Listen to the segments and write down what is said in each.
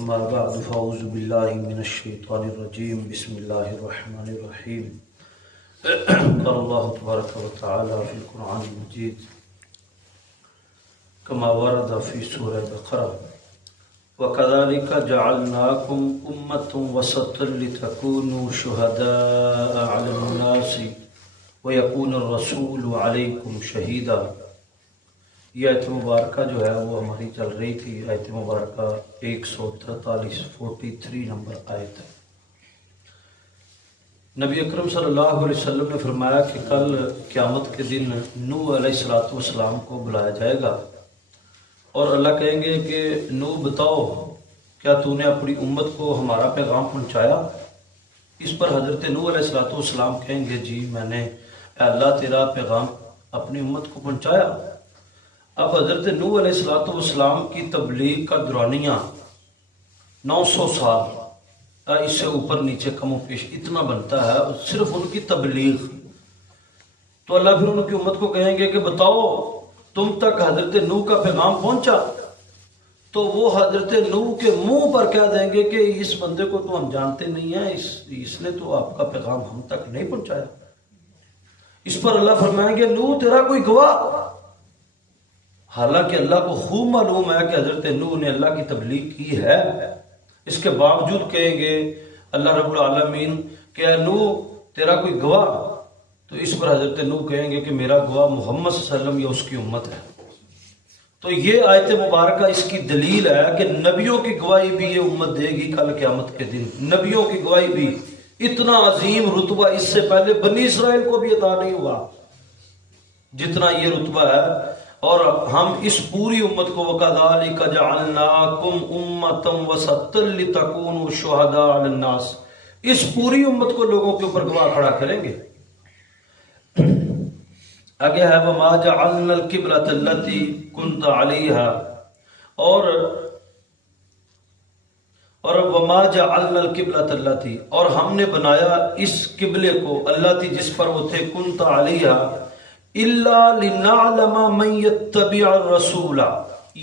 أما بعد فأعوذ بالله من الشيطان الرجيم بسم الله الرحمن الرحيم قال الله تبارك وتعالى في القرآن المجيد كما ورد في سورة البقرة وكذلك جعلناكم أمة وسطا لتكونوا شهداء على الناس ويكون الرسول عليكم شهيدا. یہ آیت مبارکہ جو ہے وہ ہماری چل رہی تھی. آیت مبارکہ 143 نمبر آیت ہے. نبی اکرم صلی اللہ علیہ وسلم نے فرمایا کہ کل قیامت کے دن نوح علیہ السلام کو بلایا جائے گا اور اللہ کہیں گے کہ نوح بتاؤ کیا تو نے اپنی امت کو ہمارا پیغام پہنچایا؟ اس پر حضرت نوح علیہ السلام کہیں گے جی میں نے اے اللہ تیرا پیغام اپنی امت کو پہنچایا. اب حضرت نوح علیہ السلام کی تبلیغ کا دورانیہ 900 سال اس سے اوپر نیچے کم و پیش اتنا بنتا ہے صرف ان کی تبلیغ. تو اللہ پھر ان کی امت کو کہیں گے کہ بتاؤ تم تک حضرت نوح کا پیغام پہنچا؟ تو وہ حضرت نوح کے منہ پر کہہ دیں گے کہ اس بندے کو تو ہم جانتے نہیں ہیں, اس نے تو آپ کا پیغام ہم تک نہیں پہنچایا. اس پر اللہ فرمائیں گے نوح تیرا کوئی گواہ؟ حالانکہ اللہ کو خوب معلوم ہے کہ حضرت نوح نے اللہ کی تبلیغ کی ہے. اس کے باوجود کہیں گے اللہ رب العالمین کہ اے نوح تیرا کوئی گواہ؟ تو اس پر حضرت نوح کہیں گے کہ میرا گواہ محمد صلی اللہ علیہ وسلم یا اس کی امت ہے. تو یہ آیت مبارکہ اس کی دلیل ہے کہ نبیوں کی گواہی بھی یہ امت دے گی کل قیامت کے دن. نبیوں کی گواہی بھی اتنا عظیم رتبہ اس سے پہلے بنی اسرائیل کو بھی عطا نہیں ہوا جتنا یہ رتبہ ہے. اور ہم اس پوری امت کو وَكَذَلِكَ جَعَلْنَاكُمْ أُمَّةً وَسَطًا لِتَكُونُوا شُهَدَاءَ عَلَى النَّاسِ, اس پوری امت کو لوگوں کے اوپر گواہ کھڑا کریں گے. آگے ہے وَمَا جَعَلْنَا الْقِبْلَةَ الَّتِي كُنْتَ عَلَيْهَا, اور وَمَا جَعَلْنَا الْقِبْلَةَ الَّتِي, اور ہم نے بنایا اس قبلے کو الَّتِي جس پر وہ تھے كُنْتَ عَلَيْهَا الا لنعلم من يتبع الرسول,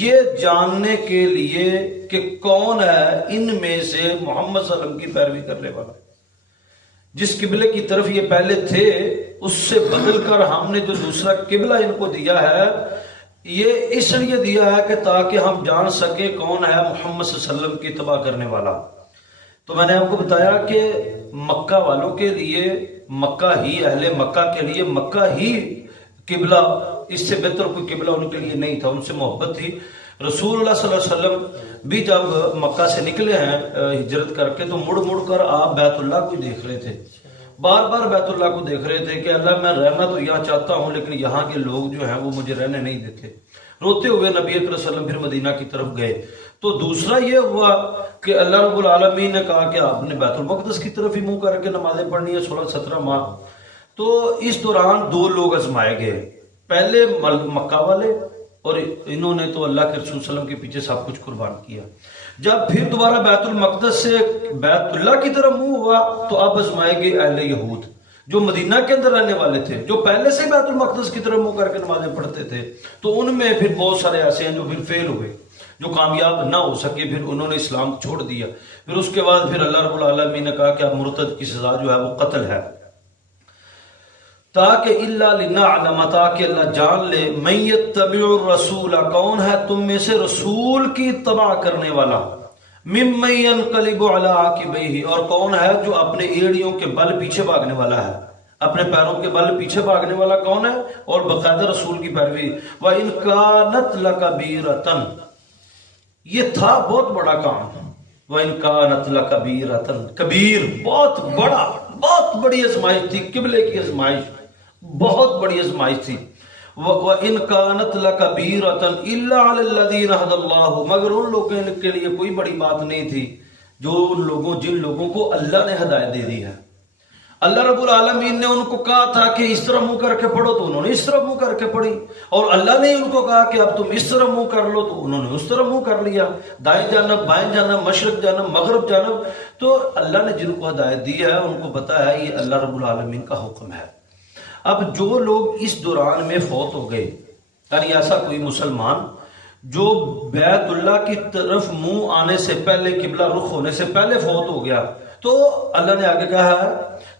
یہ جاننے کے لیے کہ کون ہے ان میں سے محمد صلی اللہ علیہ وسلم کی پیروی کرنے والا. جس قبلے کی طرف یہ پہلے تھے اس سے بدل کر ہم نے جو دوسرا قبلہ ان کو دیا ہے یہ اس لیے دیا ہے کہ تاکہ ہم جان سکیں کون ہے محمد صلی اللہ علیہ وسلم کی اتباع کرنے والا. تو میں نے آپ کو بتایا کہ مکہ والوں کے لیے مکہ ہی, اہل مکہ کے لیے مکہ ہی قبلہ, اس سے بہتر کوئی قبلہ ان کے لیے نہیں تھا. ان سے محبت تھی. رسول اللہ صلی اللہ علیہ وسلم بھی جب مکہ سے نکلے ہیں ہجرت کر کے تو مڑ مڑ کر آپ بیت اللہ کو دیکھ رہے تھے, بار بار بیت اللہ کو دیکھ رہے تھے کہ اللہ میں رہنا تو یہاں چاہتا ہوں لیکن یہاں کے لوگ جو ہیں وہ مجھے رہنے نہیں دیتے. روتے ہوئے نبی اکرم صلی اللہ علیہ وسلم پھر مدینہ کی طرف گئے. تو دوسرا یہ ہوا کہ اللہ رب العالمین نے کہا کہ آپ نے بیت المقدس کی طرف ہی منہ کر کے نمازیں پڑھنی ہے 16-17 ماہ. تو اس دوران دو لوگ آزمائے گئے, پہلے مکہ والے, اور انہوں نے تو اللہ کے رسول صلی اللہ علیہ وسلم کے پیچھے سب کچھ قربان کیا. جب پھر دوبارہ بیت المقدس سے بیت اللہ کی طرف منہ ہوا تو اب آزمائے گئے اہل یہود جو مدینہ کے اندر رہنے والے تھے, جو پہلے سے بیت المقدس کی طرف منہ کر کے نمازیں پڑھتے تھے. تو ان میں پھر بہت سارے ایسے ہیں جو پھر فیل ہوئے, جو کامیاب نہ ہو سکے, پھر انہوں نے اسلام چھوڑ دیا. پھر اس کے بعد پھر اللہ رب العالمین نے کہا کہ اب مرتد کی سزا جو ہے وہ قتل ہے, تاکہ اللہ لنعلم, تاکہ اللہ جان لے من یتبع الرسول, کون ہے تم میں سے رسول کی اتباع کرنے والا, ممن ینقلب علی عقبیہ, اور کون ہے جو اپنے ایڑیوں کے بل پیچھے بھاگنے والا ہے, اپنے پیروں کے بل پیچھے بھاگنے والا کون ہے, اور باقاعدہ رسول کی پیروی. وَإِنْ كَانَتْ لَكَبِيرَةً, یہ تھا بہت بڑا کام. وَإِنْ كَانَتْ لَكَبِيرَةً, کبیر بہت بڑا, بہت بڑی آزمائش تھی, قبلے کی آزمائش بہت بڑی آزمائش تھی. وَإِنْ كَانَتْ لَكَبِيرَةً إِلَّا عَلَى الَّذِينَ هَدَى اللَّهُ, مگر ان لوگوں کے لیے کوئی بڑی بات نہیں تھی جو جن لوگوں کو اللہ نے ہدایت دے دی ہے. اللہ رب العالمین نے ان کو کہا تھا کہ اس طرح منہ کر کے پڑھو تو انہوں نے اس طرح منہ کر کے پڑھی, اور اللہ نے ان کو کہا کہ اب تم اس طرح منہ کر لو تو انہوں نے اس طرح منہ کر لیا. دائیں جانب بائیں جانب مشرق جانب مغرب جانب. تو اللہ نے جن کو ہدایت دی ہے ان کو پتہ ہے یہ اللہ رب العالمین کا حکم ہے. اب جو لوگ اس دوران میں فوت ہو گئے, یعنی ایسا کوئی مسلمان جو بیت اللہ کی طرف منہ آنے سے پہلے، قبلہ رخ ہونے سے پہلے فوت ہو گیا، تو اللہ نے آگے کہا ہے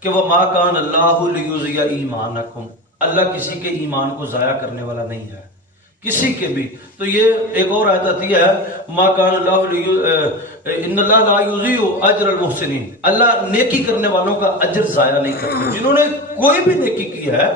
کہ وَمَا كَانَ اللَّهُ لِيُضِيَّعَ إِيمَانَكُمْ، اللہ کسی کے ایمان کو ضائع کرنے والا نہیں ہے، کسی کے بھی۔ تو یہ ایک اور آیت آتی ہے مَا كَانَ اللَّهُ إِنَّ اللَّهَ لَا يُضِيعُ أَجْرَ الْمُحْسِنِينَ، اللہ نیکی کرنے والوں کا اجر ضائع نہیں کرتا، جنہوں نے کوئی بھی نیکی کی ہے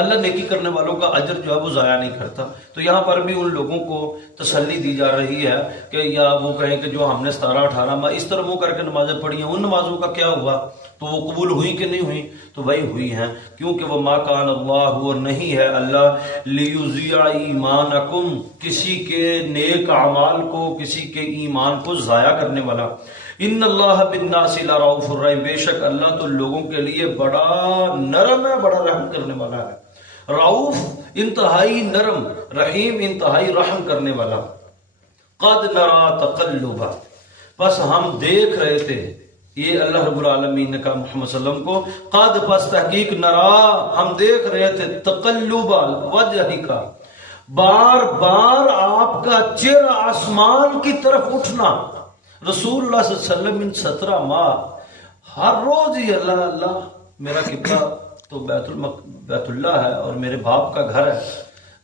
اللہ نیکی کرنے والوں کا اجر جو ہے وہ ضائع نہیں کرتا۔ تو یہاں پر بھی ان لوگوں کو تسلی دی جا رہی ہے کہ یا وہ کہیں کہ جو ہم نے 17-18 ماہ اس طرح منہ کر کے نمازیں پڑھی ہیں، ان نمازوں کا کیا ہوا، تو وہ قبول ہوئی کہ نہیں ہوئی؟ تو وہی ہوئی ہیں، کیونکہ وہ ما کان اللہ، اور نہیں ہے اللہ لیضیع ایمانکم، کسی کے نیک اعمال کو، کسی کے ایمان کو ضائع کرنے والا۔ ان اللہ بالناس لرؤوف الرحیم، بے شک اللہ تو لوگوں کے لیے بڑا نرم ہے، بڑا رحم کرنے والا ہے۔ رؤوف انتہائی نرم، رحیم انتہائی رحم کرنے والا۔ قد نرا تقلبا، بس ہم دیکھ رہے تھے، یہ اللہ رب العالمین نے کہا محمد صلی اللہ علیہ وسلم کو، قد پس تحقیق نرا، ہم دیکھ رہے تھے، تقلبا وجہی کا، بار بار آپ کا چہرہ آسمان کی طرف اٹھنا۔ رسول اللہ صلی اللہ علیہ وسلم ان 17 ماہ ہر روز ہی اللہ اللہ، میرا قبلہ تو بیت اللہ ہے اور میرے باپ کا گھر ہے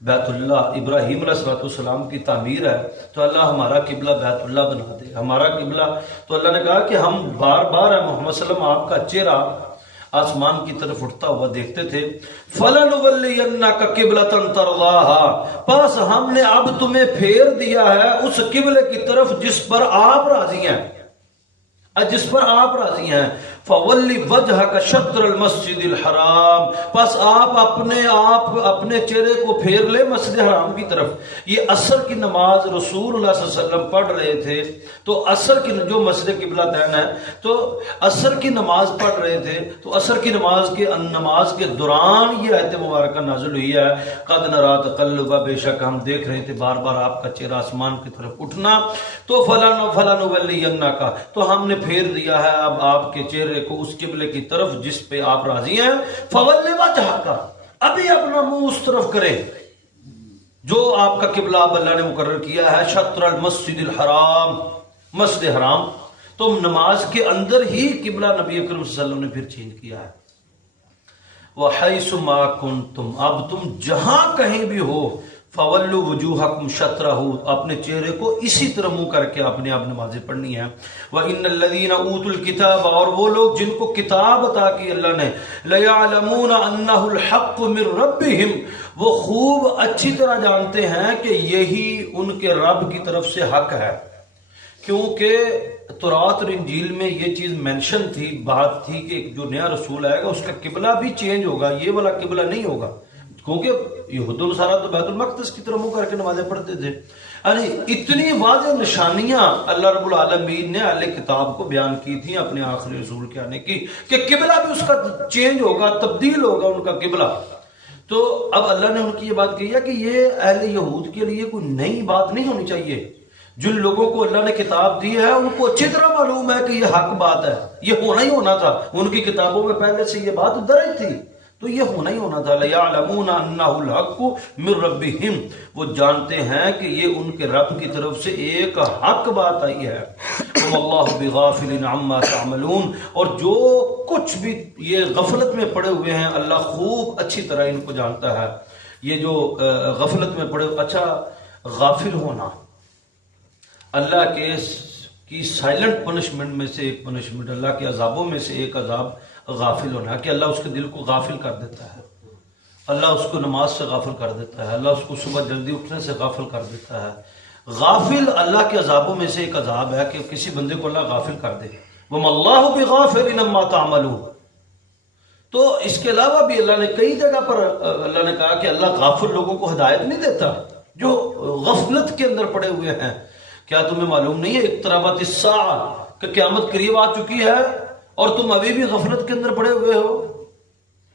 بیت اللہ، ابراہیم علیہ السلام کی تعمیر ہے، تو اللہ ہمارا قبلہ بیت اللہ بنا دے، ہمارا قبلہ۔ تو اللہ نے کہا کہ ہم بار بار محمد صلی اللہ علیہ وسلم آپ کا چہرہ آسمان کی طرف اٹھتا ہوا دیکھتے تھے۔ فَلَنُوَلِّيَنَّكَ قِبْلَةً تَرْضَاهَا، بس ہم نے اب تمہیں پھیر دیا ہے اس قبلے کی طرف جس پر آپ راضی ہیں، جس پر آپ راضی ہیں۔ فَوَلِّ وَجْهَكَ شَطْرَ الْمَسْجِدِ الْحَرَامِ، بس آپ اپنے چہرے کو پھیر لے مسجد حرام کی طرف۔ یہ عصر کی نماز رسول اللہ صلی اللہ علیہ وسلم پڑھ رہے تھے، تو عصر کی جو مسجد قبلہ تین ہے، تو عصر کی نماز پڑھ رہے تھے، تو عصر کی نماز کے دوران یہ آیت مبارکہ نازل ہوئی ہے، قد نرا تقلبا، بے شک ہم دیکھ رہے تھے بار بار آپ کا چہرہ آسمان کی طرف اٹھنا، تو فَلَنُوَلِّيَنَّكَ، تو ہم نے پھیر دیا ہے اب آپ کے چہرے کو اس قبلے کی طرف جس پہ آپ راضی ہیں۔ فَوَلِّ وَجْهَكَ، ابھی اپنا منہ اس طرف کریں جو آپ کا قبلہ اب اللہ نے مقرر کیا ہے، شطر المسجد الحرام، مسجد حرام۔ تو نماز کے اندر ہی قبلہ نبی اکرم صلی اللہ علیہ وسلم نے پھر چینج کیا ہے۔ وَحَيْثُ مَا كُنْتُمْ، اب تم جہاں کہیں بھی ہو، فَوَلُّوا وُجُوهَكُمْ شَطْرَهُ، اپنے چہرے کو اسی طرح منہ کر کے اپنے آپ نمازیں پڑھنی ہیں۔ وَإِنَّ الَّذِينَ أُوتُوا الْكِتَابَ، اور وہ لوگ جن کو کتاب عطا کی اللہ نے، لَيَعْلَمُونَ أَنَّهُ الْحَقُّ مِنْ رَبِّهِمْ، وہ خوب اچھی طرح جانتے ہیں کہ یہی ان کے رب کی طرف سے حق ہے، کیونکہ تورات اور انجیل میں یہ چیز مینشن تھی، بات تھی کہ جو نیا رسول آئے گا اس کا قبلہ بھی چینج ہوگا، یہ والا قبلہ نہیں ہوگا، کیونکہ یہود و نصارہ تو بیت المقدس کی طرف منہ کر کے نمازیں پڑھتے تھے۔ یعنی اتنی واضح نشانیاں اللہ رب العالمین نے اہل کتاب کو بیان کی تھیں اپنے آخری رسول کے آنے کی، کہ قبلہ بھی اس کا چینج ہوگا، تبدیل ہوگا ان کا قبلہ۔ تو اب اللہ نے ان کی یہ بات کہی ہے کہ یہ اہل یہود کے لیے کوئی نئی بات نہیں ہونی چاہیے، جن لوگوں کو اللہ نے کتاب دی ہے ان کو اچھی طرح معلوم ہے کہ یہ حق بات ہے، یہ ہونا ہی ہونا تھا، ان کی کتابوں میں پہلے سے یہ بات درج تھی، تو یہ ہونا ہی ہونا تھا۔ لَيَعْلَمُونَ أَنَّهُ الْحَقُّ مِنْ رَبِّهِمْ، وہ جانتے ہیں کہ یہ ان کے رب کی طرف سے ایک حق بات آئی ہے۔ وَمَا اللَّهُ بِغَافِلٍ عَمَّا تَعْمَلُونَ، اور جو کچھ بھی یہ غفلت میں پڑے ہوئے ہیں اللہ خوب اچھی طرح ان کو جانتا ہے۔ یہ جو غفلت میں پڑے، اچھا غافل ہونا اللہ کی سائلنٹ پنشمنٹ میں سے ایک پنشمنٹ، اللہ کے عذابوں میں سے ایک عذاب غافل ہونا، کہ اللہ اس کے دل کو غافل کر دیتا ہے، اللہ اس کو نماز سے غافل کر دیتا ہے، اللہ اس کو صبح جلدی اٹھنے سے غافل کر دیتا ہے۔ غافل اللہ کے عذابوں میں سے ایک عذاب ہے کہ کسی بندے کو اللہ غافل کر دے۔ وَمَا اللَّهُ بِغَافِلٍ عَمَّا تَعْمَلُونَ، تو اس کے علاوہ بھی اللہ نے کئی جگہ پر اللہ نے کہا کہ اللہ غافل لوگوں کو ہدایت نہیں دیتا جو غفلت کے اندر پڑے ہوئے ہیں۔ کیا تمہیں معلوم نہیں ہے اقتربت الساعہ کہ قیامت قریب آ چکی ہے اور تم ابھی بھی غفلت کے اندر پڑے ہوئے ہو،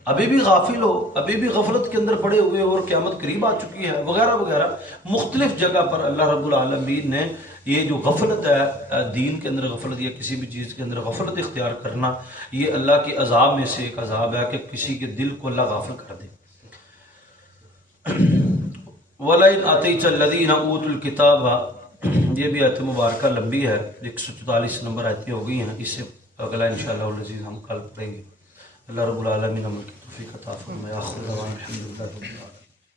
ابھی بھی غافل ہو، ابھی بھی غفلت کے اندر پڑے ہوئے ہو اور قیامت قریب آ چکی ہے، وغیرہ وغیرہ۔ مختلف جگہ پر اللہ رب العالمین نے یہ جو غفلت ہے، دین کے اندر غفلت یا کسی بھی چیز کے اندر غفلت اختیار کرنا، یہ اللہ کے عذاب میں سے ایک عذاب ہے کہ کسی کے دل کو اللہ غافل کر دے۔ وَلَئِنْ أَتَيْتَ الَّذِينَ أُوتُوا الْكِتَابَ، یہ بھی آیت مبارکہ لمبی ہے، 144 نمبر آیتیں ہو گئی ہیں، اس سے اگلا انشاءاللہ العزیز ہم کل پڑھیں گے۔ اللہ رب العالمین ہم کی توفیق عطا فرمائے۔ آخر دعوانا الحمدللہ رب العالمین۔